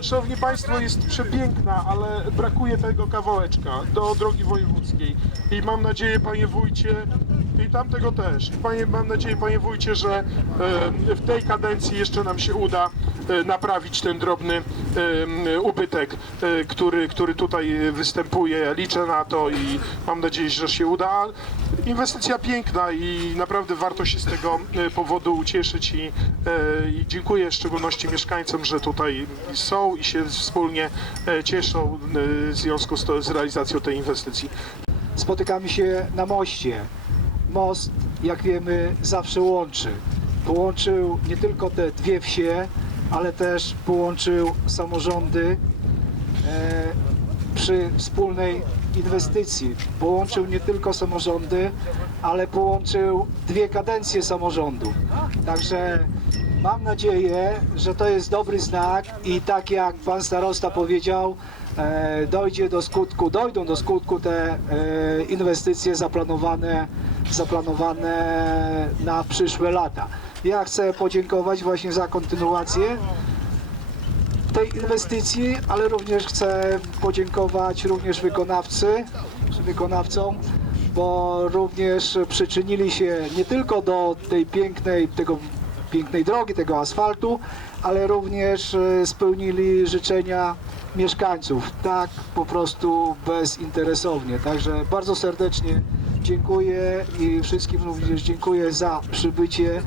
szanowni państwo, jest przepiękna, ale brakuje tego kawałeczka do drogi wojewódzkiej. I mam nadzieję, panie wójcie, i tamtego też. Panie, mam nadzieję, panie wójcie, że e, w tej kadencji jeszcze nam się uda e, naprawić ten drobny e, ubytek, który, który tutaj występuje. Liczę na to i mam nadzieję, że się uda. Inwestycja piękna i naprawdę warto się z tego powodu ucieszyć i, i dziękuję w szczególności mieszkańcom, że tutaj są i się wspólnie cieszą w związku z, to, z realizacją tej inwestycji. Spotykamy się na moście. Most, jak wiemy, zawsze łączy. Połączył nie tylko te dwie wsie, ale też połączył samorządy e, przy wspólnej inwestycji. Połączył nie tylko samorządy, ale połączył dwie kadencje samorządu. Także mam nadzieję, że to jest dobry znak i tak jak pan starosta powiedział, e, dojdzie do skutku, dojdą do skutku te e, inwestycje zaplanowane, zaplanowane na przyszłe lata. Ja chcę podziękować właśnie za kontynuację tej inwestycji, ale również chcę podziękować również wykonawcy, wykonawcom, bo również przyczynili się nie tylko do tej pięknej, tego pięknej drogi, tego asfaltu, ale również e, spełnili życzenia mieszkańców, tak po prostu bezinteresownie. Także bardzo serdecznie dziękuję i wszystkim również dziękuję za przybycie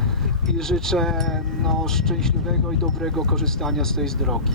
i życzę no, szczęśliwego i dobrego korzystania z tej drogi.